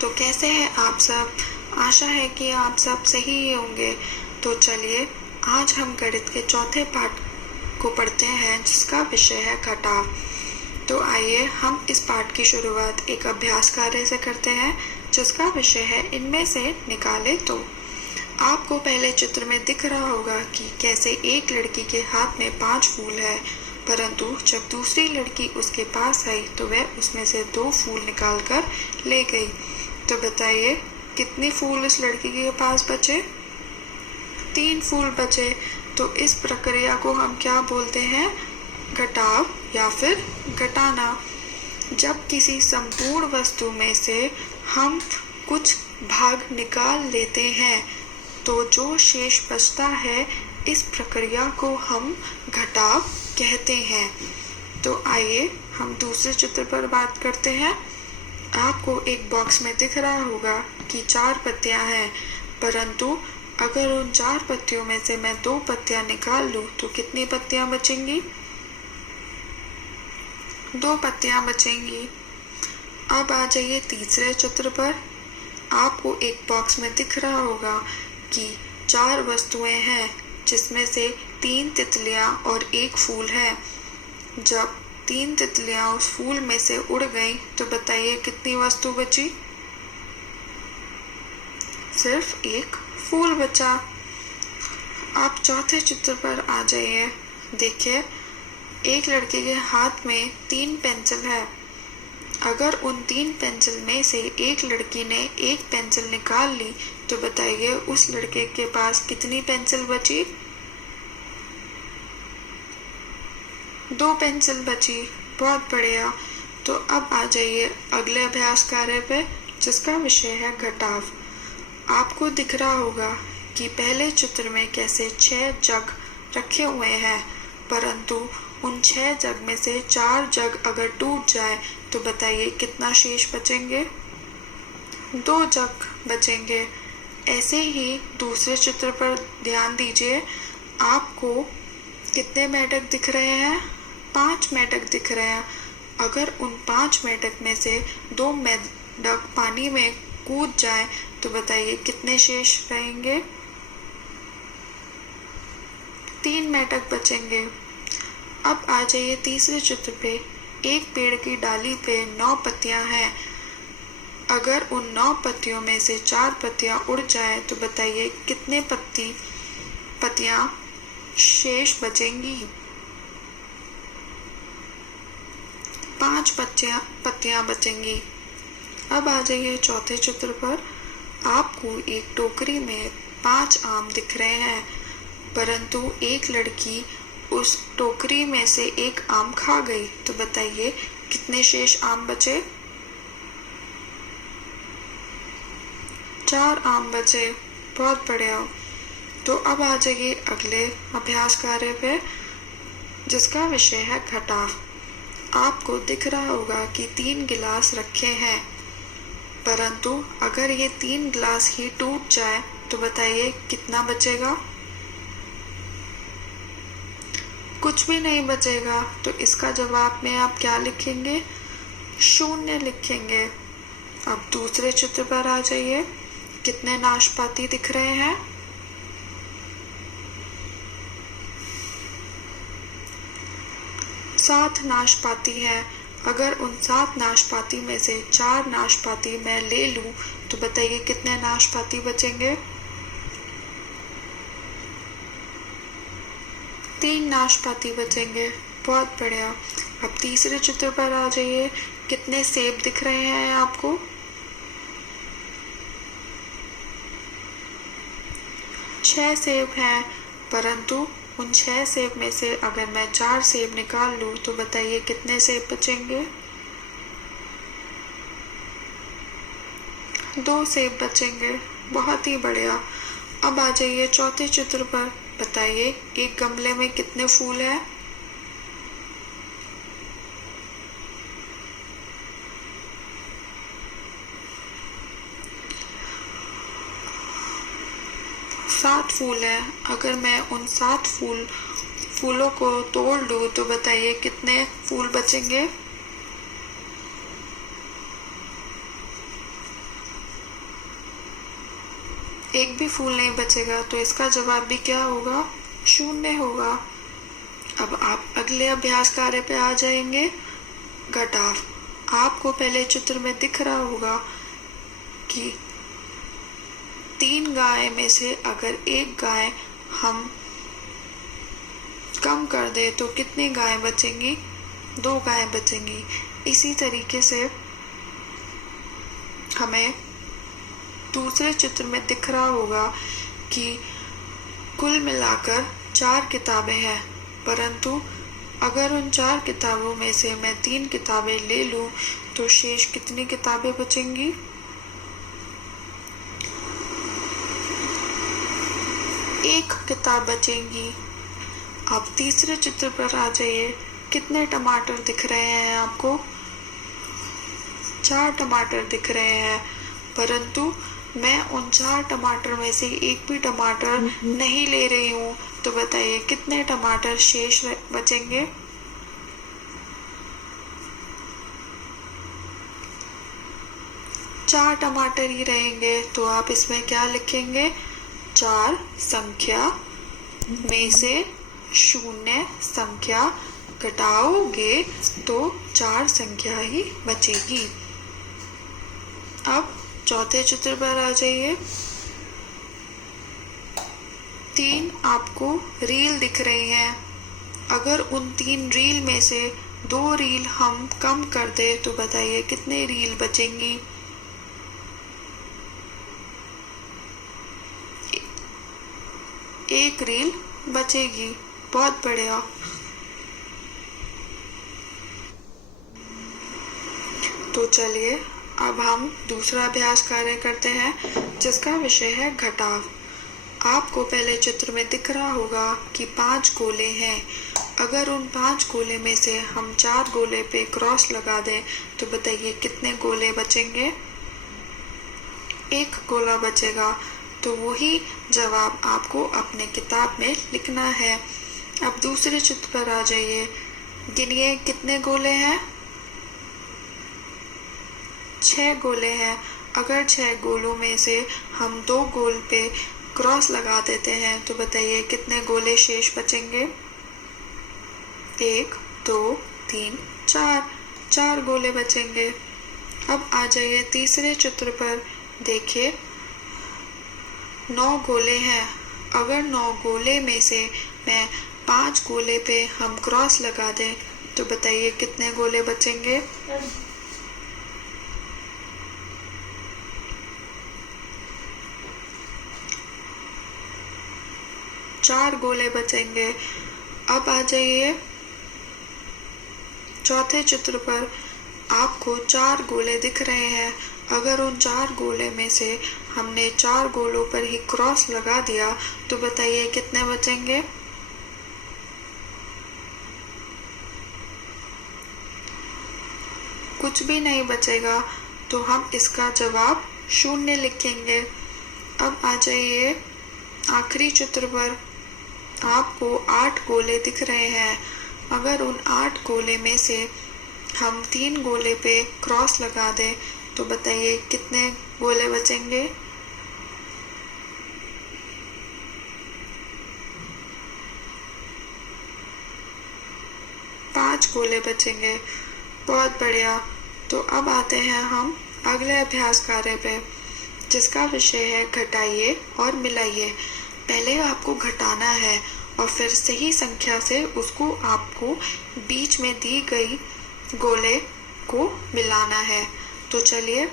तो कैसे हैं आप सब? आशा है कि आप सब सही ही होंगे। तो चलिए आज हम गणित के चौथे पाठ को पढ़ते हैं जिसका विषय है घटाव। तो आइए हम इस पाठ की शुरुआत एक अभ्यास कार्य से करते हैं जिसका विषय है इनमें से निकाले तो। आपको पहले चित्र में दिख रहा होगा कि कैसे एक लड़की के हाथ में 5 फूल है, परंतु जब दूसरी लड़की उसके पास आई तो वह उसमें से 2 फूल निकालकर ले गई। तो बताइए कितने फूल इस लड़की के पास बचे? 3 फूल बचे। तो इस प्रक्रिया को हम क्या बोलते हैं? घटाव या फिर घटाना। जब किसी संपूर्ण वस्तु में से हम कुछ भाग निकाल लेते हैं तो जो शेष बचता है, इस प्रक्रिया को हम घटाव कहते हैं। तो आइए हम दूसरे चित्र पर बात करते हैं। आपको एक बॉक्स में दिख रहा होगा कि 4 पत्तियां हैं, परंतु अगर उन 4 पत्तियों में से मैं 2 पत्तियां निकाल लूं तो कितनी पत्तियां बचेंगी? 2 पत्तियां बचेंगी। अब आ जाइए तीसरे चित्र पर। आपको एक बॉक्स में दिख रहा होगा कि 4 वस्तुएं हैं जिसमें से 3 तितलियां और 1 फूल है। जब 3 तितलियां उस फूल में से उड़ गईं तो बताइए कितनी वस्तु बची? सिर्फ 1 फूल बचा। आप चौथे चित्र पर आ जाइए। देखिए एक लड़के के हाथ में 3 पेंसिल है। अगर उन 3 पेंसिल में से एक लड़की ने 1 पेंसिल निकाल ली तो बताइए उस लड़के के पास कितनी पेंसिल बची? 2 पेंसिल बची। बहुत बढ़िया। तो अब आ जाइए अगले अभ्यास कार्य पे जिसका विषय है घटाव। आपको दिख रहा होगा कि पहले चित्र में कैसे 6 जग रखे हुए हैं, परंतु उन 6 जग में से 4 जग अगर टूट जाए तो बताइए कितना शेष बचेंगे? 2 जग बचेंगे। ऐसे ही दूसरे चित्र पर ध्यान दीजिए। आपको कितने मेढक दिख रहे हैं? 5 मेढक दिख रहे हैं। अगर उन 5 मेढक में से 2 मेढक पानी में कूद जाए तो बताइए कितने शेष रहेंगे? 3 मेढक बचेंगे। अब आ जाइए तीसरे चित्र पे। एक पेड़ की डाली पे 9 पत्तियां हैं। अगर उन 9 पत्तियों में से 4 पत्तियां उड़ जाए तो बताइए कितने पत्तियां शेष बचेंगी? 5 पत्तियां बचेंगी। अब आ जाइए चौथे चित्र पर। आपको एक टोकरी में 5 आम दिख रहे हैं, परंतु एक लड़की उस टोकरी में से 1 आम खा गई तो बताइए कितने शेष आम बचे? 4 आम बचे। बहुत बढ़िया। तो अब आ जाइए अगले अभ्यास कार्य पे जिसका विषय है घटाव। आपको दिख रहा होगा कि 3 गिलास रखे हैं, परंतु अगर ये 3 गिलास ही टूट जाए तो बताइए कितना बचेगा? कुछ भी नहीं बचेगा। तो इसका जवाब में आप क्या लिखेंगे? 0 लिखेंगे। अब दूसरे चित्र पर आ जाइए। कितने नाशपाती दिख रहे हैं? 7 नाशपाती हैं। अगर उन 7 नाशपाती में से 4 नाशपाती मैं ले लूं तो बताइए कितने नाशपाती बचेंगे? 3 नाशपाती बचेंगे। बहुत बढ़िया। अब तीसरे चित्र पर आ जाइए। कितने सेब दिख रहे हैं आपको? 6 सेब हैं, परंतु उन 6 सेब में से अगर मैं 4 सेब निकाल लूं तो बताइए कितने सेब बचेंगे? 2 सेब बचेंगे। बहुत ही बढ़िया। अब आ जाइए चौथे चित्र पर। बताइए एक गमले में कितने फूल हैं? 7 फूल हैं। अगर मैं उन 7 फूलों को तोड़ लूं तो बताइए कितने फूल बचेंगे? एक भी फूल नहीं बचेगा, तो इसका जवाब भी क्या होगा? 0 होगा। अब आप अगले अभ्यास कार्य पे आ जाएंगे, घटाव। आपको पहले चित्र में दिख रहा होगा कि 3 गाय में से अगर एक गाय हम कम कर दे तो कितनी गाय बचेंगी? 2 गाय बचेंगी। इसी तरीके से हमें दूसरे चित्र में दिख रहा होगा कि कुल मिलाकर 4 किताबें हैं, परंतु अगर उन 4 किताबों में से मैं 3 किताबें ले लूं तो शेष कितनी किताबें बचेंगी? 1 किताब बचेंगी। अब तीसरे चित्र पर आ जाइए। कितने टमाटर दिख रहे हैं आपको? 4 टमाटर दिख रहे हैं, परंतु मैं उन 4 टमाटर में से एक भी टमाटर नहीं ले रही हूँ, तो बताइए कितने टमाटर शेष बचेंगे? चार टमाटर ही रहेंगे। तो आप इसमें क्या लिखेंगे? 4 संख्या में से 0 संख्या घटाओगे तो 4 संख्या ही बचेगी। अब चौथे चित्र पर आ जाइए। 3 आपको रील दिख रही हैं। अगर उन 3 रील में से 2 रील हम कम कर दे तो बताइए कितने रील बचेंगी? एक रील बचेगी। बहुत बढ़िया। तो चलिए अब हम दूसरा अभ्यास कार्य करते हैं, जिसका विषय है घटाव। आपको पहले चित्र में दिख रहा होगा कि 5 गोले हैं। अगर उन 5 गोले में से हम 4 गोले पे क्रॉस लगा दें तो बताइए कितने गोले बचेंगे? 1 गोला बचेगा। तो वही जवाब आपको अपने किताब में लिखना है। अब दूसरे चित्र पर आ जाइए। गिनिए कितने गोले हैं? 6 गोले हैं। अगर 6 गोलों में से हम 2 गोल पे क्रॉस लगा देते हैं तो बताइए कितने गोले शेष बचेंगे? 1 2 3 4 गोले बचेंगे। अब आ जाइए तीसरे चित्र पर। देखिए 9 गोले हैं। अगर 9 गोले में से मैं 5 गोले पे हम क्रॉस लगा दें तो बताइए कितने गोले बचेंगे? 4 गोले बचेंगे। अब आ जाइए चौथे चित्र पर। आपको 4 गोले दिख रहे हैं। अगर उन 4 गोले में से हमने 4 गोलों पर ही क्रॉस लगा दिया तो बताइए कितने बचेंगे? कुछ भी नहीं बचेगा। तो हम इसका जवाब 0 लिखेंगे। अब आ जाइए आखिरी चित्र पर। आपको 8 गोले दिख रहे हैं। अगर उन 8 गोले में से हम 3 गोले पे क्रॉस लगा दें तो बताइए कितने गोले बचेंगे? 5 गोले बचेंगे। बहुत बढ़िया। तो अब आते हैं हम अगले अभ्यास कार्य पे, जिसका विषय है घटाइए और मिलाइए। पहले आपको घटाना है और फिर सही संख्या से उसको आपको बीच में दी गई गोले को मिलाना है। तो चलिए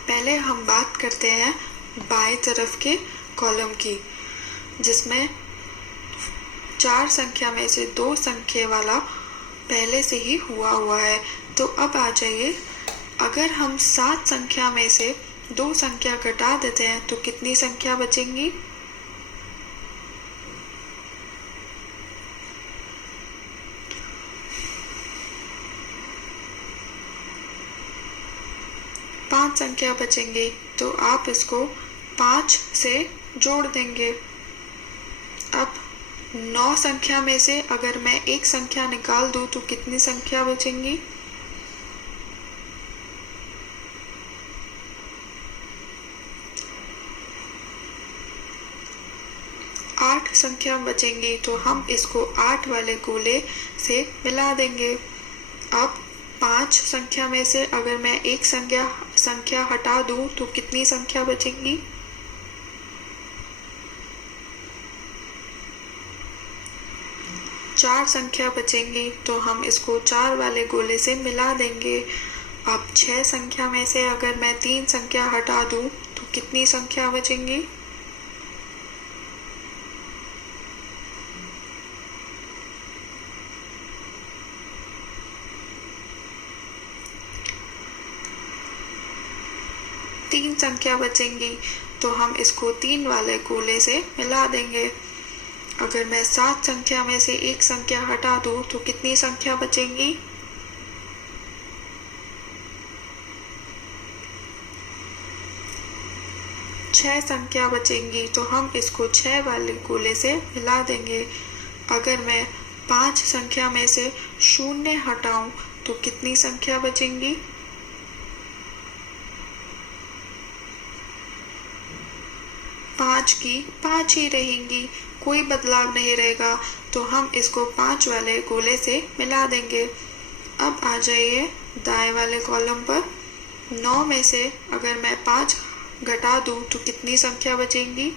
पहले हम बात करते हैं बाएं तरफ के कॉलम की, जिसमें 4 संख्या में से 2 संख्या वाला पहले से ही हुआ है। तो अब आ जाइए। अगर हम 7 संख्या में से 2 संख्या घटा देते हैं तो कितनी संख्या बचेंगी? 5 संख्या बचेंगी। तो आप इसको 5 से जोड़ देंगे। अब 9 संख्या में से अगर मैं एक संख्या निकाल दूं तो कितनी संख्या बचेंगी? संख्या बचेंगी तो हम इसको 8 वाले गोले से मिला देंगे। अब 5 संख्या में से अगर मैं एक संख्या हटा दूं तो कितनी संख्या बचेंगी? 4 संख्या बचेंगी तो हम इसको 4 वाले गोले से मिला देंगे। अब 6 संख्या में से अगर मैं 3 संख्या हटा दूं तो कितनी संख्या बचेंगी? 3 संख्या बचेंगी तो हम इसको 3 वाले गोले से मिला देंगे। अगर मैं 7 संख्या में से एक संख्या हटा दूं तो कितनी संख्या बचेंगी? 6 संख्या बचेंगी तो हम इसको 6 वाले गोले से मिला देंगे। अगर मैं 5 संख्या में से 0 हटाऊं तो कितनी संख्या बचेंगी? 5 की 5 ही रहेंगी, कोई बदलाव नहीं रहेगा तो हम इसको 5 वाले गोले से मिला देंगे। अब आ जाइए दाएं वाले कॉलम पर। 9 में से अगर मैं 5 घटा दूं तो कितनी संख्या बचेंगी?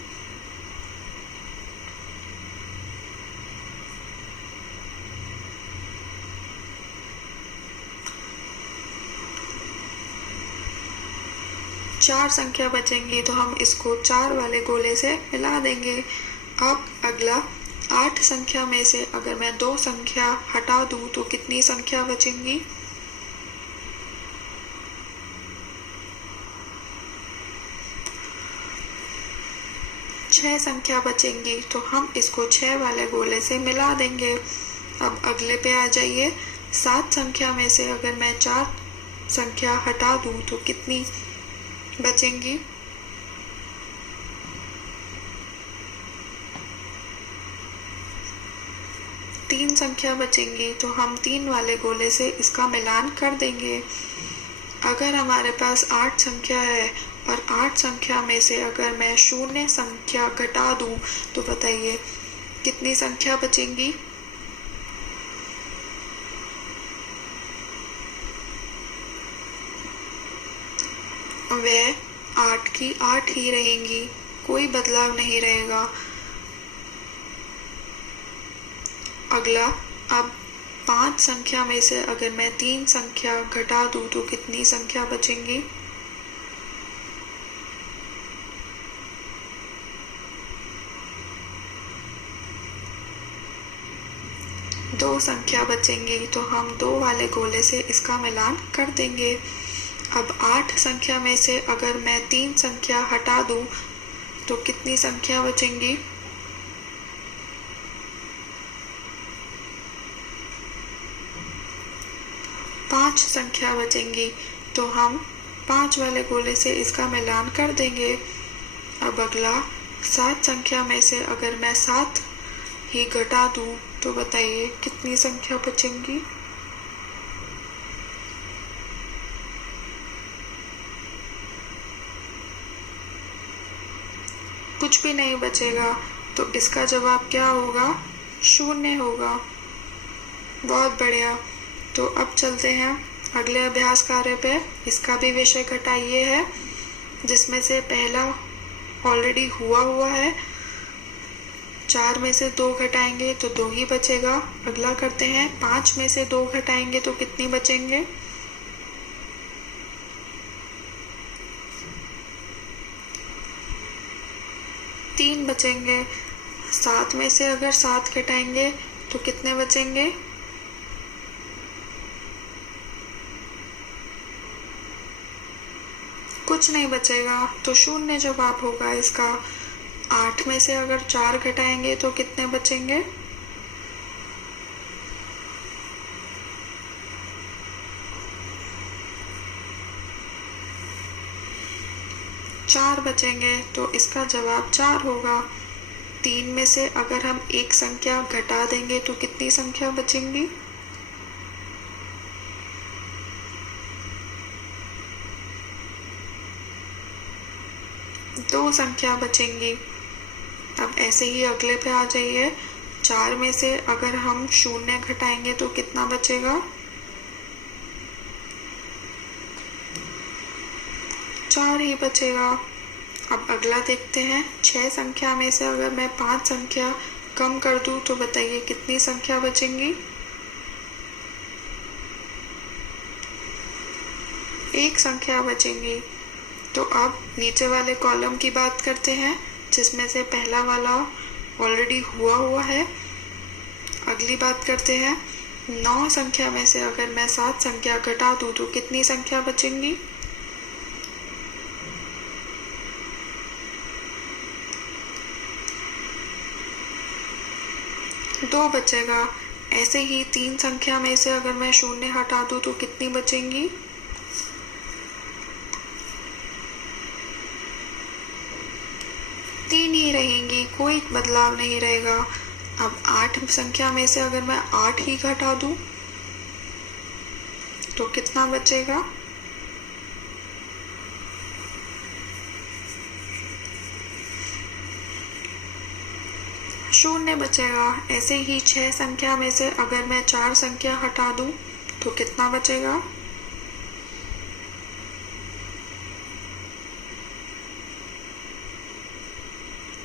4 संख्या बचेंगी तो हम इसको 4 वाले गोले से मिला देंगे। अब अगला 8 संख्या में से अगर मैं 2 संख्या हटा दूं तो कितनी संख्या बचेंगी? 6 संख्या बचेंगी तो हम इसको 6 वाले गोले से मिला देंगे। अब अगले पे आ जाइए। 7 संख्या में से अगर मैं 4 संख्या हटा दूं तो कितनी बचेंगी? 3 संख्या बचेंगी तो हम 3 वाले गोले से इसका मिलान कर देंगे। अगर हमारे पास 8 संख्या है और 8 संख्या में से अगर मैं 0 संख्या घटा दूं तो बताइए कितनी संख्या बचेंगी? वह 8 की 8 ही रहेंगी, कोई बदलाव नहीं रहेगा। अगला, अब 5 संख्या में से अगर मैं 3 संख्या घटा दूं तो कितनी संख्या बचेंगी? दो संख्या बचेंगी तो हम 2 वाले गोले से इसका मिलान कर देंगे। अब 8 संख्या में से अगर मैं 3 संख्या हटा दूं तो कितनी संख्या बचेंगी? 5 संख्या बचेंगी तो हम 5 वाले गोले से इसका मिलान कर देंगे। अब अगला 7 संख्या में से अगर मैं 7 ही घटा दूं तो बताइए कितनी संख्या बचेंगी? कुछ भी नहीं बचेगा तो इसका जवाब क्या होगा? 0 होगा। बहुत बढ़िया। तो अब चलते हैं अगले अभ्यास कार्य पे। इसका भी विषय घटाइए है, जिसमें से पहला ऑलरेडी हुआ है। 4 में से 2 घटाएंगे तो 2 ही बचेगा। अगला करते हैं 5 में से 2 घटाएंगे तो कितनी बचेंगे? 3 बचेंगे। 7 में से अगर 7 घटाएंगे तो कितने बचेंगे? कुछ नहीं बचेगा तो 0 जवाब होगा इसका। 8 में से अगर 4 घटाएंगे तो कितने बचेंगे? 4 बचेंगे तो इसका जवाब 4 होगा। 3 में से अगर हम एक संख्या घटा देंगे तो कितनी संख्या बचेंगी? 2 संख्या बचेंगी। अब ऐसे ही अगले पे आ जाइए। 4 में से अगर हम 0 घटाएंगे तो कितना बचेगा? 4 ही बचेगा। अब अगला देखते हैं। 6 संख्या में से अगर मैं 5 संख्या कम कर दूं तो बताइए कितनी संख्या बचेंगी? 1 संख्या बचेंगी। तो अब नीचे वाले कॉलम की बात करते हैं, जिसमें से पहला वाला ऑलरेडी हुआ है। अगली बात करते हैं। 9 संख्या में से अगर मैं 7 संख्या घटा दूं तो कितनी संख्या बचेंगी? 2 बचेगा। ऐसे ही 3 संख्या में से अगर मैं 0 हटा दूं तो कितनी बचेंगी? 3 ही रहेंगी, कोई बदलाव नहीं रहेगा। अब 8 संख्या में से अगर मैं 8 ही घटा दूं तो कितना बचेगा? 0 बचेगा। ऐसे ही 6 संख्या में से अगर मैं 4 संख्या हटा दूं तो कितना बचेगा?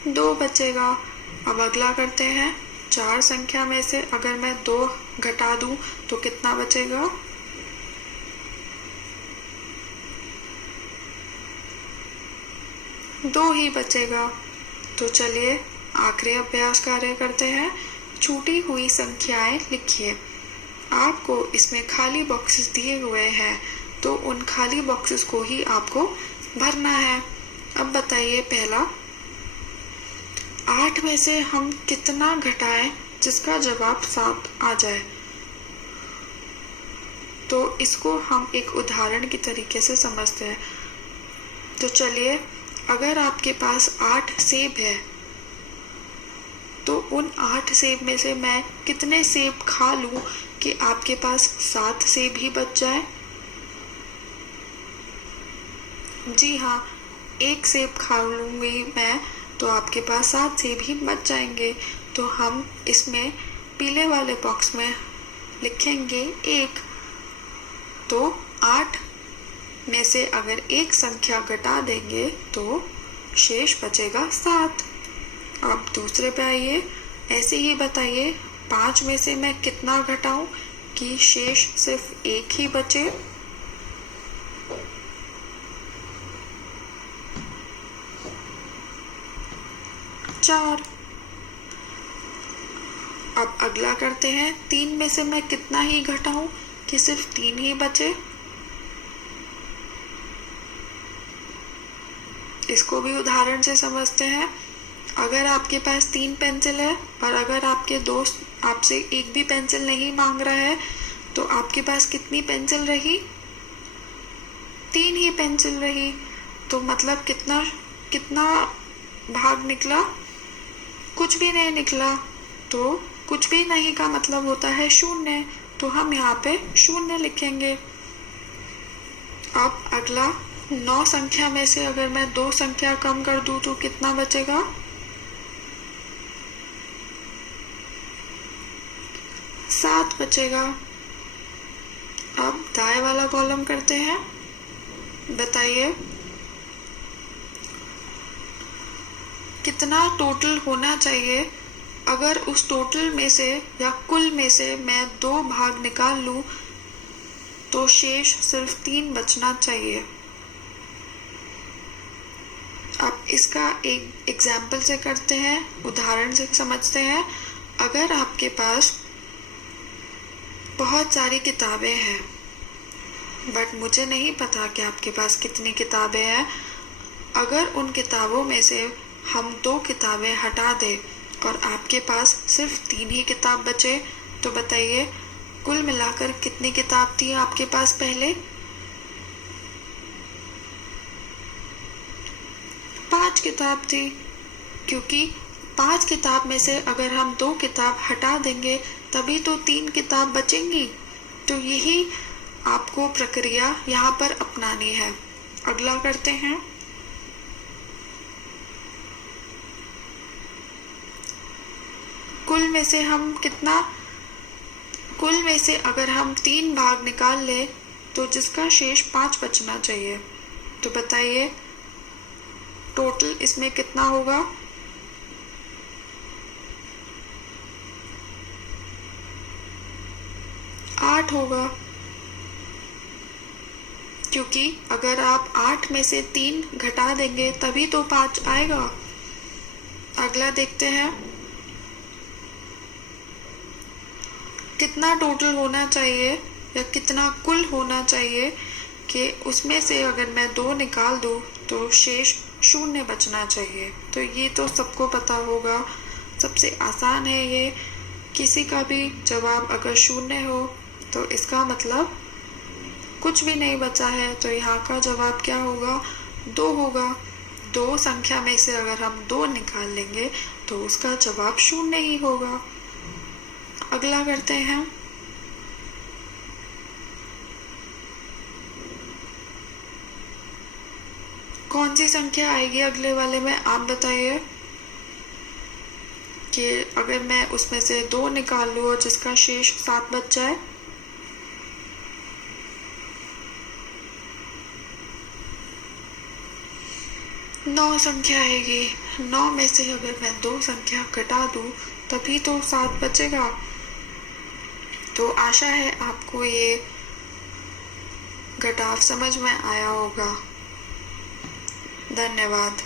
2 बचेगा। अब अगला करते हैं। 4 संख्या में से अगर मैं 2 घटा दूं तो कितना बचेगा? 2 ही बचेगा। तो चलिए आखिरी अभ्यास कार्य करते हैं। छूटी हुई संख्याएं लिखिए। आपको इसमें खाली बॉक्सेस दिए हुए हैं, तो उन खाली बॉक्सेस को ही आपको भरना है। अब बताइए पहला, 8 में से हम कितना घटाएं जिसका जवाब 7 आ जाए? तो इसको हम एक उदाहरण की तरीके से समझते हैं। तो चलिए, अगर आपके पास 8 सेब है तो उन 8 सेब में से मैं कितने सेब खा लूं कि आपके पास 7 सेब ही बच जाए? जी हाँ, 1 सेब खा लूंगी मैं तो आपके पास 7 सेब ही बच जाएंगे। तो हम इसमें पीले वाले बॉक्स में लिखेंगे 1। तो 8 में से अगर 1 संख्या घटा देंगे तो शेष बचेगा 7। अब दूसरे पे आइए। ऐसे ही बताइए, 5 में से मैं कितना घटाऊं कि शेष सिर्फ 1 ही बचे? चार। अब अगला करते हैं। 3 में से मैं कितना ही घटाऊं कि सिर्फ 3 ही बचे? इसको भी उदाहरण से समझते हैं। अगर आपके पास 3 पेंसिल है और अगर आपके दोस्त आपसे एक भी पेंसिल नहीं मांग रहा है तो आपके पास कितनी पेंसिल रही? 3 ही पेंसिल रही। तो मतलब कितना भाग निकला? कुछ भी नहीं निकला। तो कुछ भी नहीं का मतलब होता है 0। तो हम यहाँ पे 0 लिखेंगे। अब अगला, 9 संख्या में से अगर मैं 2 संख्या कम कर दूं तो कितना बचेगा? 7 बचेगा। अब दाएं वाला कॉलम करते हैं। बताइए कितना टोटल होना चाहिए अगर उस टोटल में से या कुल में से मैं 2 भाग निकाल लूं तो शेष सिर्फ 3 बचना चाहिए। अब इसका एक एग्जाम्पल से करते हैं, उदाहरण से समझते हैं। अगर आपके पास बहुत सारी किताबें हैं बट मुझे नहीं पता कि आपके पास कितनी किताबें हैं, अगर उन किताबों में से हम 2 किताबें हटा दें और आपके पास सिर्फ 3 ही किताब बचे तो बताइए कुल मिलाकर कितनी किताब थी आपके पास पहले? 5 किताब थी, क्योंकि 5 किताब में से अगर हम 2 किताब हटा देंगे तभी तो 3 किताब बचेंगी। तो यही आपको प्रक्रिया यहाँ पर अपनानी है। अगला करते हैं। कुल में से अगर हम 3 भाग निकाल ले तो जिसका शेष 5 बचना चाहिए। तो बताइए टोटल इसमें कितना होगा? 8 होगा, क्योंकि अगर आप 8 में से 3 घटा देंगे तभी तो 5 आएगा। अगला देखते हैं कितना टोटल होना चाहिए या कितना कुल होना चाहिए कि उसमें से अगर मैं 2 निकाल दूं तो शेष 0 बचना चाहिए। तो ये तो सबको पता होगा, सबसे आसान है ये। किसी का भी जवाब अगर 0 हो तो इसका मतलब कुछ भी नहीं बचा है। तो यहाँ का जवाब क्या होगा? 2 होगा। 2 संख्या में से अगर हम 2 निकाल लेंगे तो उसका जवाब 0 ही होगा। अगला करते हैं। कौन सी संख्या आएगी अगले वाले में, आप बताइए कि अगर मैं उसमें से 2 निकाल लूँ और जिसका शेष 7 बच जाए। नौ संख्या आएगी। 9 में से अगर मैं 2 संख्या घटा दूं तभी तो 7 बचेगा। तो आशा है आपको ये घटाव समझ में आया होगा। धन्यवाद।